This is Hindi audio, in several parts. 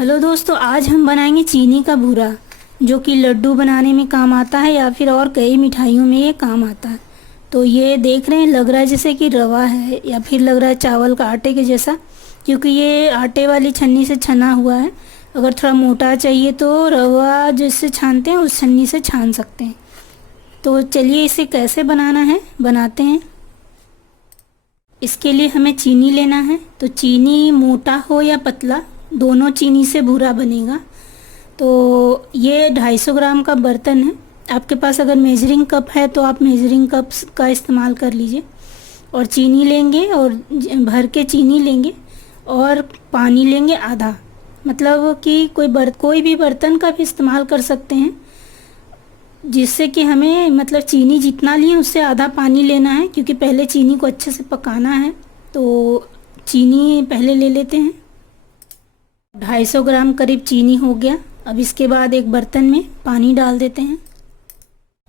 हेलो दोस्तों, आज हम बनाएंगे चीनी का भूरा, जो कि लड्डू बनाने में काम आता है या फिर और कई मिठाइयों में ये काम आता है। तो ये देख रहे हैं, लग रहा है जैसे कि रवा है या फिर लग रहा है चावल का आटे के जैसा, क्योंकि ये आटे वाली छन्नी से छना हुआ है। अगर थोड़ा मोटा चाहिए तो रवा जिससे छानते हैं उस छन्नी से छान सकते हैं। तो चलिए इसे कैसे बनाना है बनाते हैं। इसके लिए हमें चीनी लेना है। तो चीनी मोटा हो या पतला, दोनों चीनी से भूरा बनेगा। तो ये 250 ग्राम का बर्तन है। आपके पास अगर मेजरिंग कप है तो आप मेजरिंग कप का इस्तेमाल कर लीजिए। और चीनी लेंगे और भर के चीनी लेंगे और पानी लेंगे आधा। मतलब कि कोई भी बर्तन का भी इस्तेमाल कर सकते हैं, जिससे कि हमें मतलब चीनी जितना लिए उससे आधा पानी लेना है, क्योंकि पहले चीनी को अच्छे से पकाना है। तो चीनी पहले ले लेते हैं। 250 ग्राम करीब चीनी हो गया। अब इसके बाद एक बर्तन में पानी डाल देते हैं।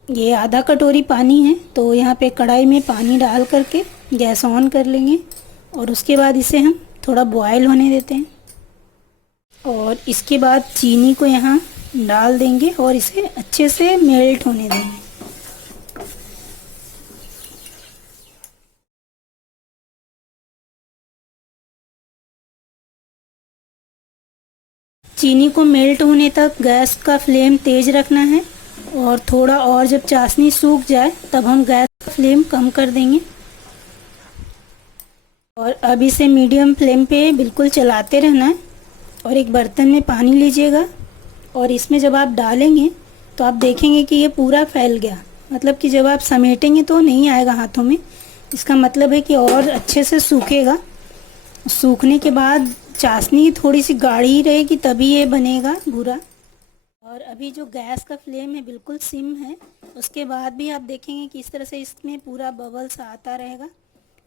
ये आधा कटोरी पानी है। तो यहाँ पे कढ़ाई में पानी डाल करके गैस ऑन कर लेंगे और उसके बाद इसे हम थोड़ा बॉयल होने देते हैं। और इसके बाद चीनी को यहाँ डाल देंगे और इसे अच्छे से मेल्ट होने देंगे। चीनी को मेल्ट होने तक गैस का फ्लेम तेज रखना है और थोड़ा और जब चाशनी सूख जाए तब हम गैस का फ्लेम कम कर देंगे। और अब इसे मीडियम फ्लेम पे बिल्कुल चलाते रहना है। और एक बर्तन में पानी लीजिएगा और इसमें जब आप डालेंगे तो आप देखेंगे कि ये पूरा फैल गया। मतलब कि जब आप समेटेंगे तो नहीं आएगा हाथों में। इसका मतलब है कि और अच्छे से सूखेगा। सूखने के बाद चाशनी थोड़ी सी गाढ़ी रहेगी तभी ये बनेगा भूरा। और अभी जो गैस का फ्लेम है बिल्कुल सिम है। उसके बाद भी आप देखेंगे कि इस तरह से इसमें पूरा बबल्स आता रहेगा।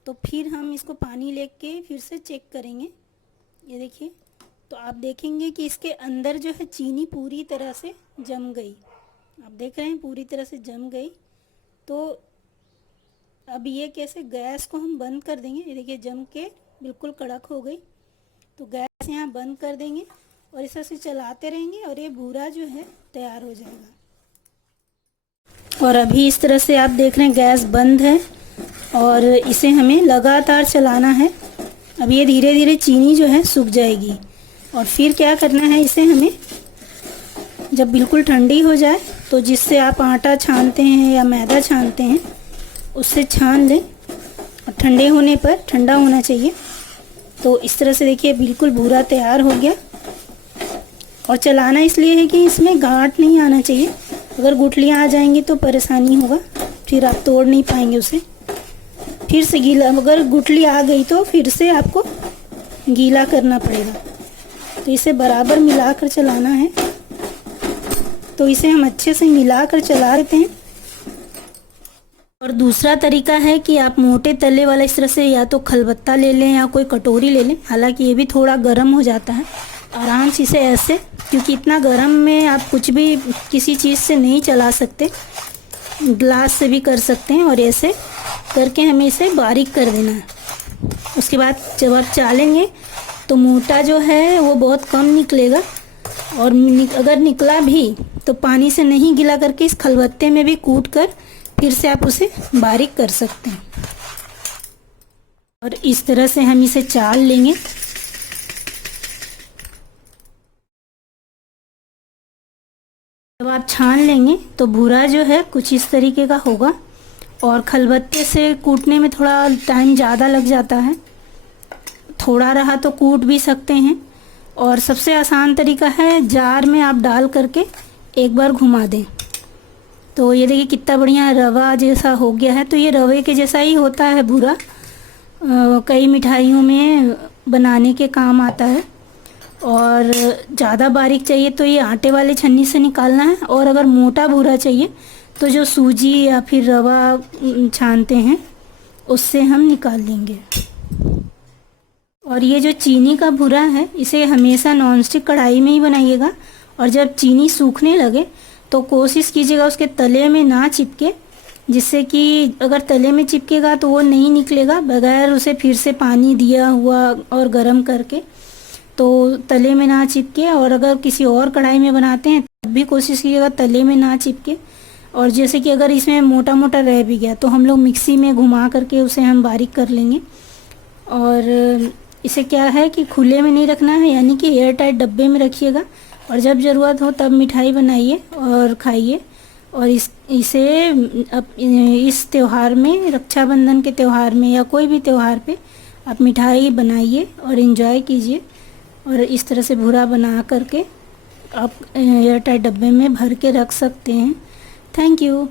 तो फिर हम इसको पानी लेके फिर से चेक करेंगे। ये देखिए, तो आप देखेंगे कि इसके अंदर जो है चीनी पूरी तरह से जम गई। आप देख रहे हैं पूरी तरह से जम गई। तो अब ये कैसे, गैस को हम बंद कर देंगे। ये देखिए जम के बिल्कुल कड़क हो गई। तो गैस यहाँ बंद कर देंगे और इसे से चलाते रहेंगे और ये भूरा जो है तैयार हो जाएगा। और अभी इस तरह से आप देख रहे हैं गैस बंद है और इसे हमें लगातार चलाना है। अब ये धीरे धीरे चीनी जो है सूख जाएगी। और फिर क्या करना है, इसे हमें जब बिल्कुल ठंडी हो जाए तो जिससे आप आटा छानते हैं या मैदा छानते हैं उससे छान लें। और ठंडे होने पर, ठंडा होना चाहिए। तो इस तरह से देखिए बिल्कुल भूरा तैयार हो गया। और चलाना इसलिए है कि इसमें गांठ नहीं आना चाहिए। अगर गुठलियाँ आ जाएंगी तो परेशानी होगा, फिर आप तोड़ नहीं पाएंगे उसे। फिर से गीला, अगर गुठली आ गई तो फिर से आपको गीला करना पड़ेगा। तो इसे बराबर मिलाकर चलाना है। तो इसे हम अच्छे से मिलाकर चला देते हैं। और दूसरा तरीका है कि आप मोटे तले वाला इस तरह से या तो खलबत्ता ले लें या कोई कटोरी ले लें। हालांकि ये भी थोड़ा गर्म हो जाता है। आराम से इसे ऐसे, क्योंकि इतना गर्म में आप कुछ भी किसी चीज़ से नहीं चला सकते, ग्लास से भी कर सकते हैं। और ऐसे करके हमें इसे बारीक कर देना है। उसके बाद जब आप चालेंगे तो मोटा जो है वो बहुत कम निकलेगा। और अगर निकला भी तो पानी से नहीं गीला करके इस खलबत्ते में भी कूट कर फिर से आप उसे बारीक कर सकते हैं। और इस तरह से हम इसे चाल लेंगे। जब आप छान लेंगे तो भूरा जो है कुछ इस तरीके का होगा। और खलबत्ते से कूटने में थोड़ा टाइम ज़्यादा लग जाता है। थोड़ा रहा तो कूट भी सकते हैं। और सबसे आसान तरीका है, जार में आप डाल करके एक बार घुमा दें। तो ये देखिए कितना बढ़िया रवा जैसा हो गया है। तो ये रवे के जैसा ही होता है भूरा। कई मिठाइयों में बनाने के काम आता है। और ज़्यादा बारीक चाहिए तो ये आटे वाले छन्नी से निकालना है। और अगर मोटा भूरा चाहिए तो जो सूजी या फिर रवा छानते हैं उससे हम निकाल लेंगे। और ये जो चीनी का भूरा है इसे हमेशा नॉनस्टिक कढ़ाई में ही बनाइएगा। और जब चीनी सूखने लगे तो कोशिश कीजिएगा उसके तले में ना चिपके, जिससे कि अगर तले में चिपकेगा तो वो नहीं निकलेगा बगैर उसे फिर से पानी दिया हुआ और गर्म करके। तो तले में ना चिपके, और अगर किसी और कढ़ाई में बनाते हैं तब भी कोशिश कीजिएगा तले में ना चिपके। और जैसे कि अगर इसमें मोटा मोटा रह भी गया तो हम लोग मिक्सी में घुमा करके उसे हम बारीक कर लेंगे। और इसे क्या है कि खुले में नहीं रखना है, यानी कि एयर टाइट डब्बे में रखिएगा, और जब ज़रूरत हो तब मिठाई बनाइए और खाइए। और इसे इस त्यौहार में, रक्षाबंधन के त्यौहार में या कोई भी त्यौहार पे आप मिठाई बनाइए और इन्जॉय कीजिए। और इस तरह से भूरा बना करके आप एयर टाइट डब्बे में भर के रख सकते हैं। Thank you.